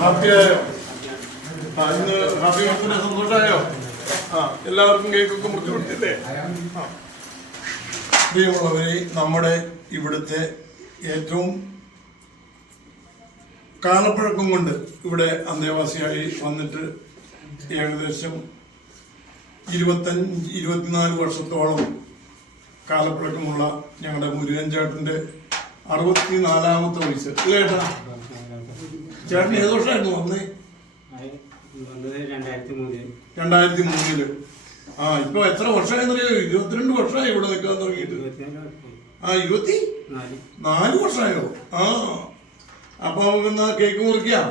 ഹാപ്പിയായോ? ഇന്ന് happy birthday സന്തോഷമായോ? എല്ലാവർക്കും കേക്കൊക്കെ മുറിച്ചു കൊടുത്തില്ലേ? പ്രിയമുള്ളവരെ, നമ്മുടെ ഇവിടുത്തെ ഏറ്റവും കാലപ്പഴക്കം കൊണ്ട് ഇവിടെ അന്തേവാസിയായി വന്നിട്ട് ഏകദേശം 24 വർഷത്തോളം കാലപ്പഴക്കമുള്ള ഞങ്ങളുടെ മുരുകൻ ചേട്ടന്റെ 64ാമത്തെ വയസ്സ് അല്ലേ ചേട്ടാ? ചേട്ടൻ ഏത് വർഷമായിരുന്നു വന്നേ? 2003. ഇപ്പൊ എത്ര വർഷമായെന്നറിയോ? 22 വർഷമായി ഇവിടെ നിൽക്കാൻ തുടങ്ങിയിട്ട്. 24 വർഷമായോ? അപ്പൊ നമുക്ക് കേക്ക് മുറിക്കാം.